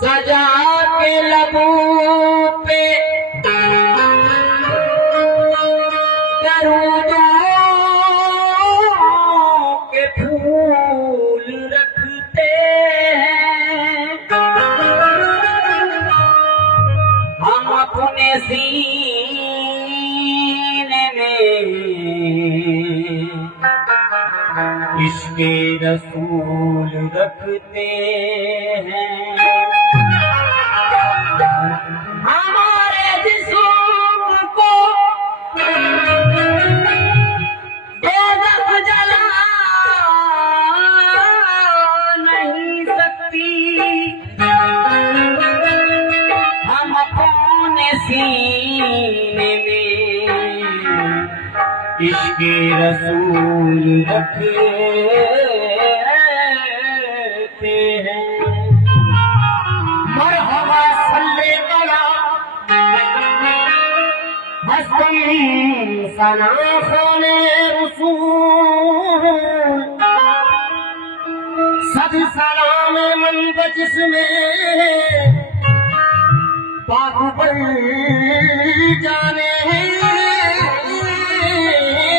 सजा के लबों पे दरूदों के फूल रखते हैं हम अपने सीने में इश्क़े रसूल रखते हैं हमारे जिस्म को दोज़ख जला नहीं सकती हम अपने सीने में इश्क़े रसूल रखते हैं मरहबा सल्ले अला हसन सना खाने रसूल सद सलाम मन बजिस में बागुबल जाने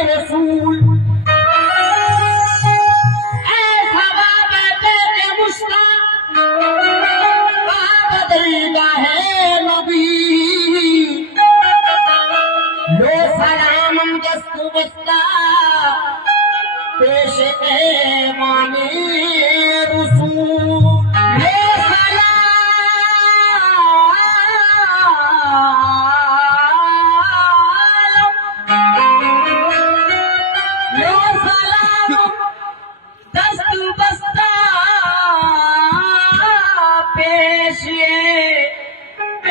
रसूल ऐसा बाबे के मुश्ताक बदलता है नबी लो सलाम दस्त बस्ता पेश माने रसूल लो सलाम दस्त बस्ता पेश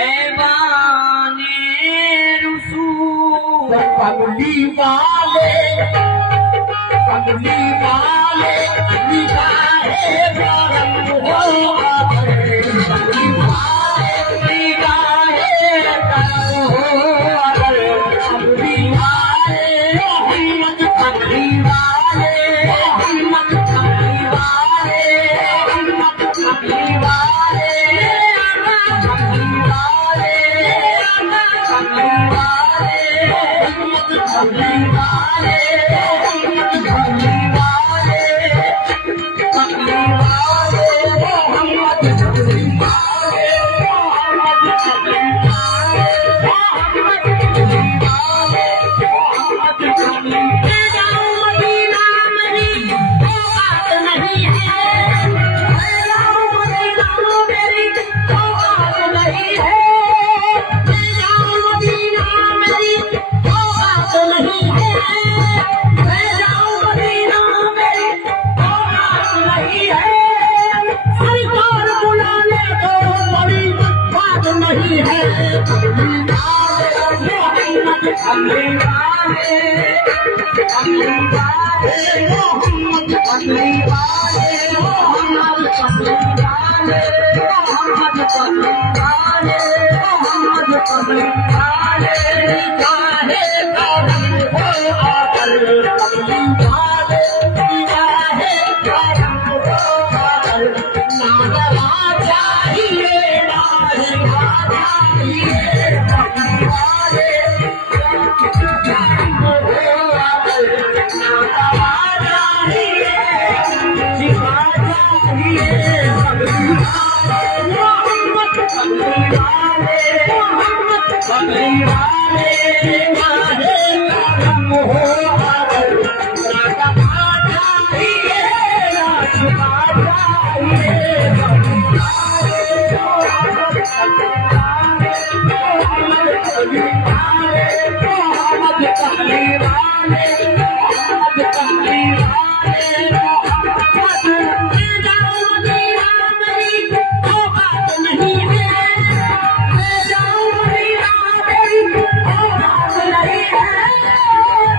ऐवाने रसूल कमली वाले निगाहे गरम हो आकर कमली वाले निगाहे गरम हो आकर कमली वाले हिम्मत कमली वाले हिम्मत कमली वाले हिम्मत कमली वाले कमली वाले कमली वाले हिम्मत कमली वाले हिम्मत कमली वाले कमली वाले मोहम्मद कमली वाले मोहम्मद कमली वाले मोहम्मद कमली वाले मोहम्मद कमली मदीना मेरी औकात नहीं है मदीना मेरी औकात नहीं है मदीना मेरी औकात नहीं है मदीना मेरी औकात नहीं है सरकार बुलाने को बड़ी बात नहीं है मोहम्मद कमली वाले कमली वाले मोहम्मद कमली वाले मोहम्मद कमली वाले मोहम्मद कमली वाले मोहम्मद कमली वाले निगाहे गरम हो आकर कमली वाले निगाहे गरम हो आकर नादवा चाहिए नादवा चाहिए कमली वाले गरम हो आकर नादवा चाहिए शिफा चाहिए कमली वाले मोहम्मद कमली वाले मोहम्मद कमली वाले निगाहे गरम हो आकर नादवा चाहिए शिफा चाहिए कमली वाले मोहम्मद कमली वाले मोहम्मद कमली वाले मोहम्मद कमली वाले मोहम्मद कमली वाले मोहम्मद मदीना मेरी औकात नहीं है मदीना मेरी औकात नहीं है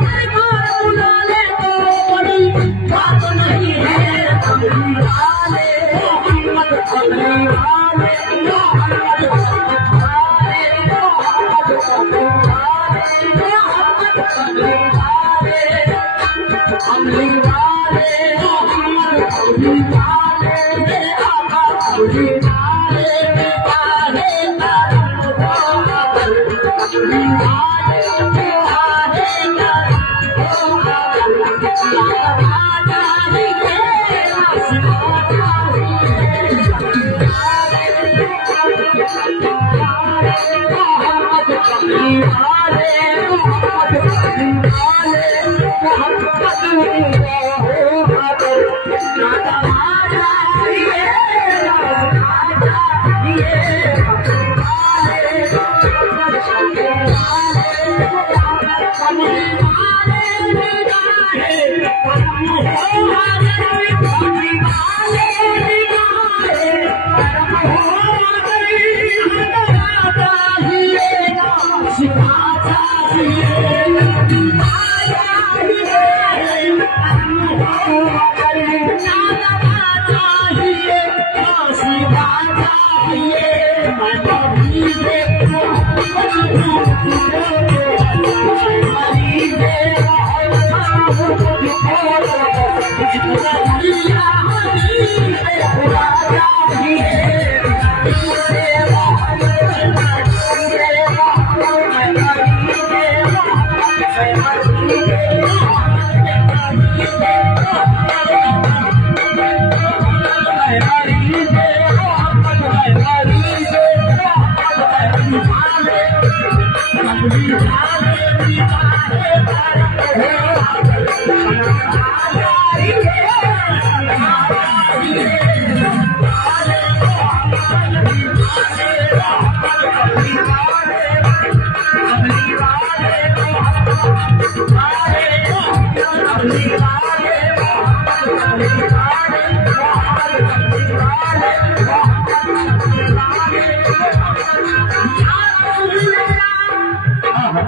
सरकार बुलाने को बड़ी बात नहीं है कमली वाले मोहम्मद कमली वाले मोहम्मद कमली वाले मोहम्मद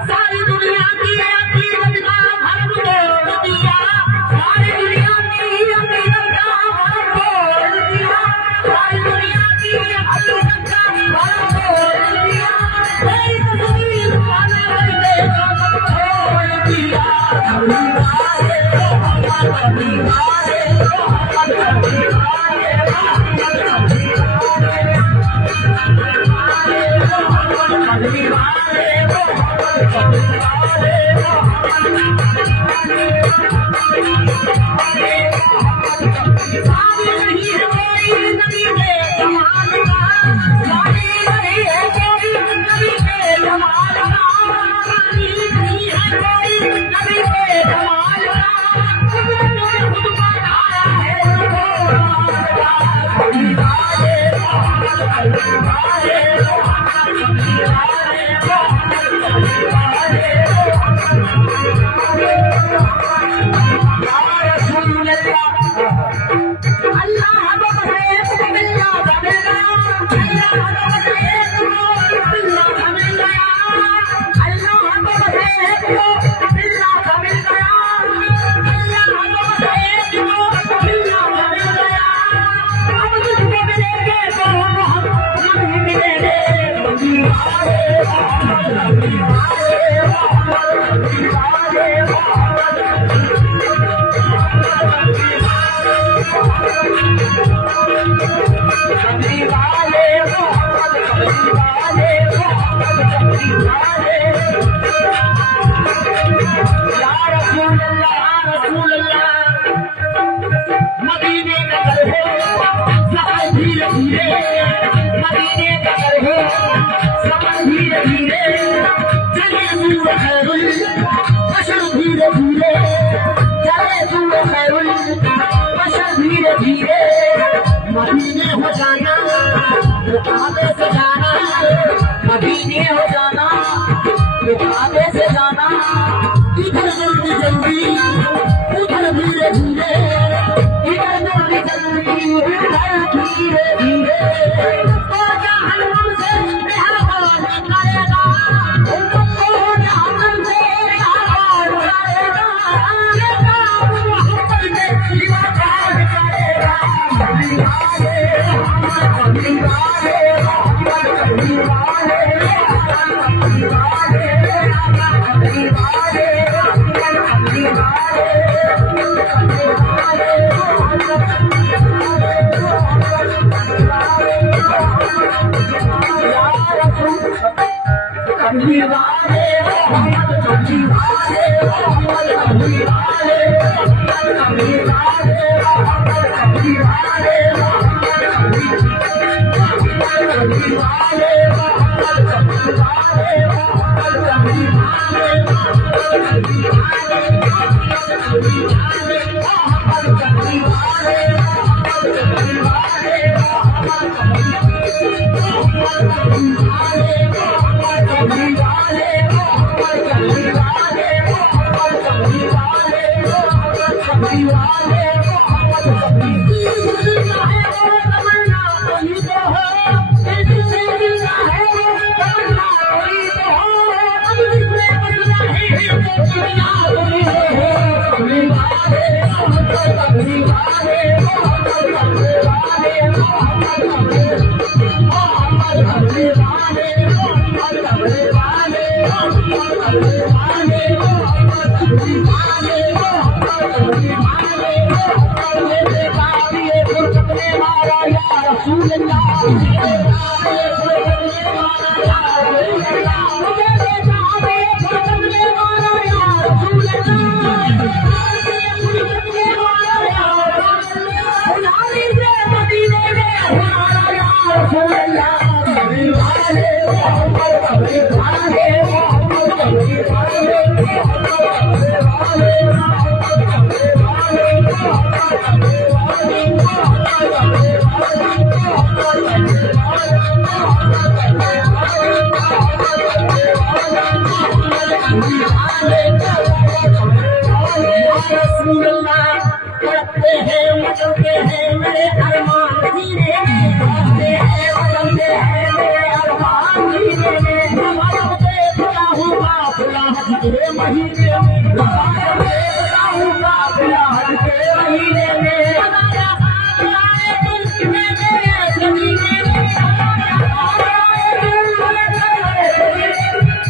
सारी दुनिया की अकीदत का भरम तोड़ दिया, सारी दुनिया की अकीदत का भरम तोड़ दिया, सारी दुनिया की अकीदत का भरम तोड़ दिया, तेरी तस्वीर पाने वाले का मन छोड़ दिया। मदीने हो जाना, काबे से जाना, मदीने हो जाना, काबे से जाना, इधर जल्दी जल्दी, उधर धीरे धीरे, इधर जल्दी जल्दी, उधर धीरे धीरे, तो जहन्नम से मेहरबान करेगा, उनको जहन्नम से मेहरबान करेगा, ये काम मोहब्बत में इबादत करेगा। रसूल अल्लाह कमली वाले मोहम्मद कमली वाले मोहम्मद कमली वाले पढ़ते हैं मचलते हैं मेरे अरमान जीने पढ़ते हैं मचलते हैं मेरे अरमान जीने मचलते खुला हुआ खुला हज के महीने में मचलते खुला हुआ खुला हज के महीने में हमारा आए दिल में मेरे जमीने में हमारा आए दिल में मेरे जमीने में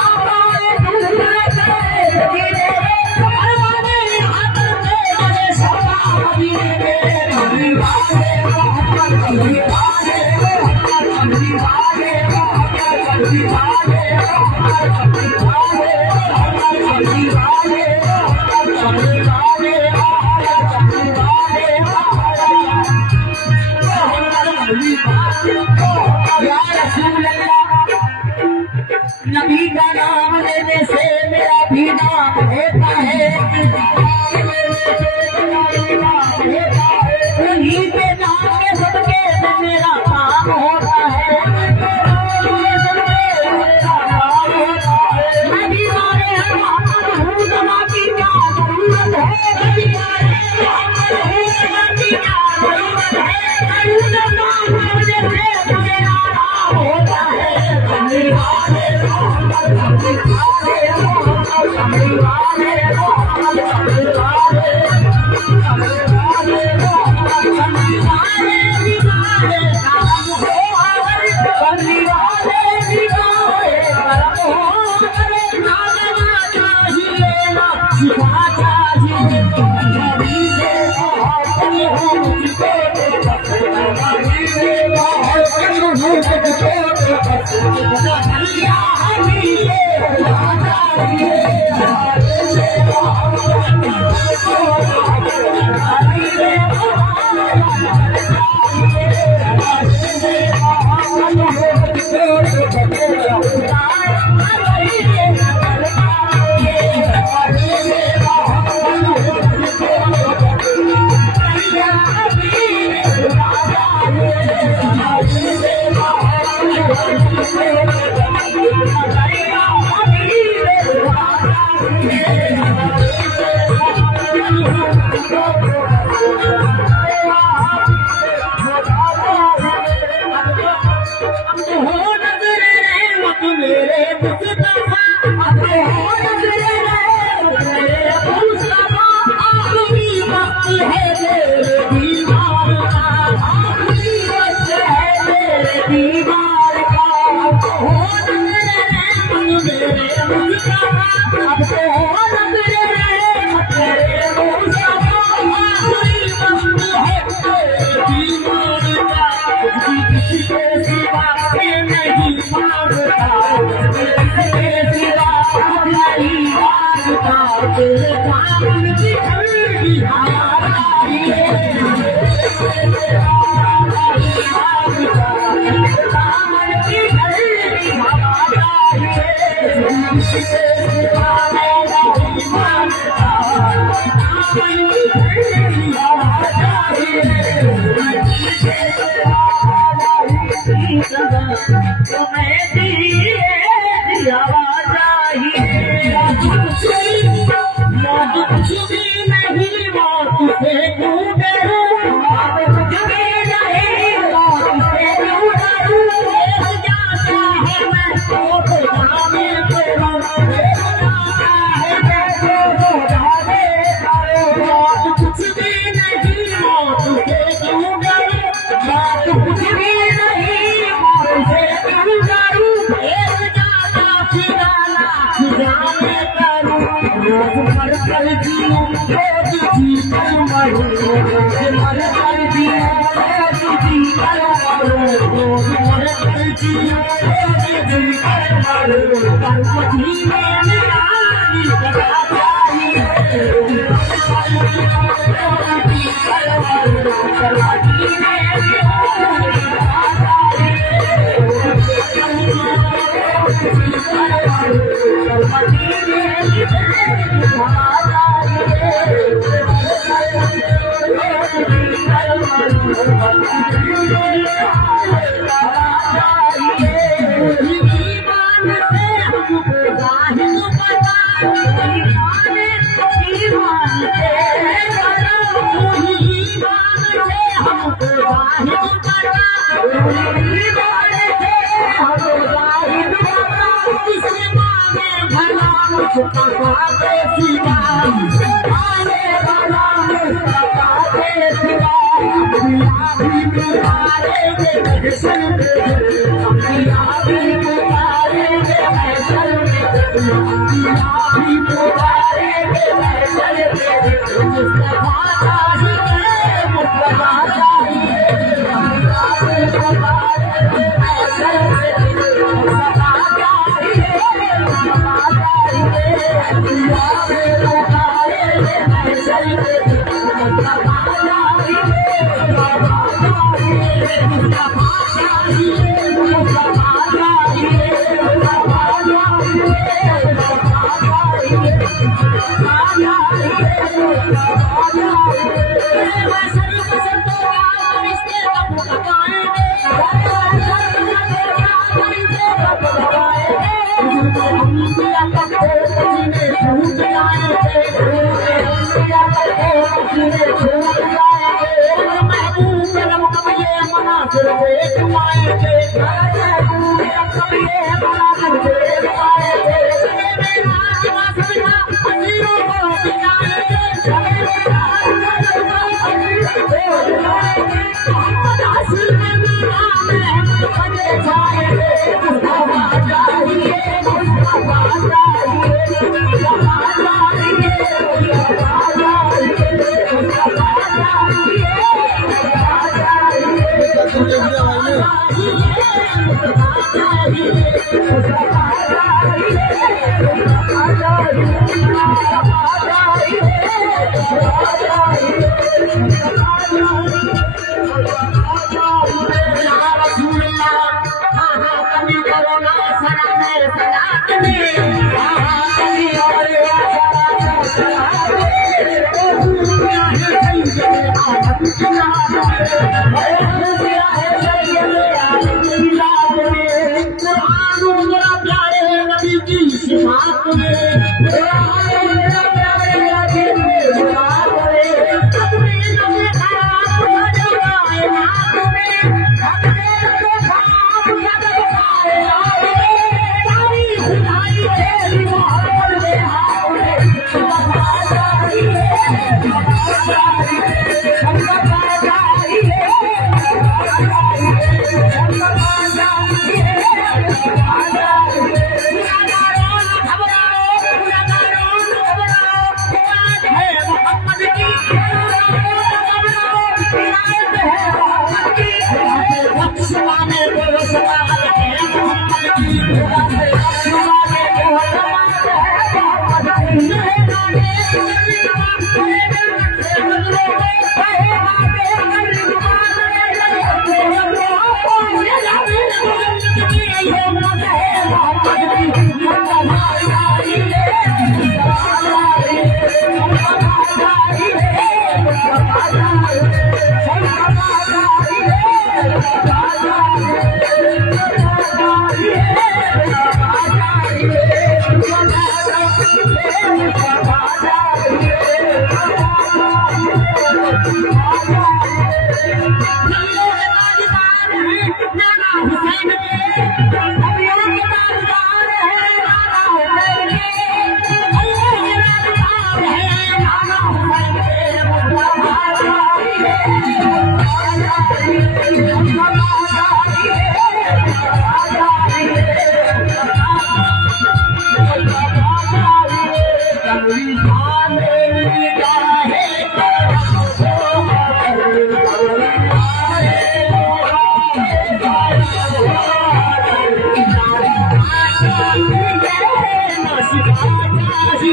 हमारा आए दिल में मेरे जमीने में नबी का नाम लेने से मेरा भी नाम होता है उन्हीं के नाम के सदके में मेरा काम होता है मैं भी मारे मोहम्मद हूँ दवा की क्या जरूरत है मैं भी मारे मोहम्मद हूँ दवा की क्या जरूरत है नाम मुझे मेरा नाम होता है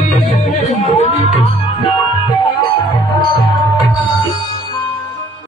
Thank you.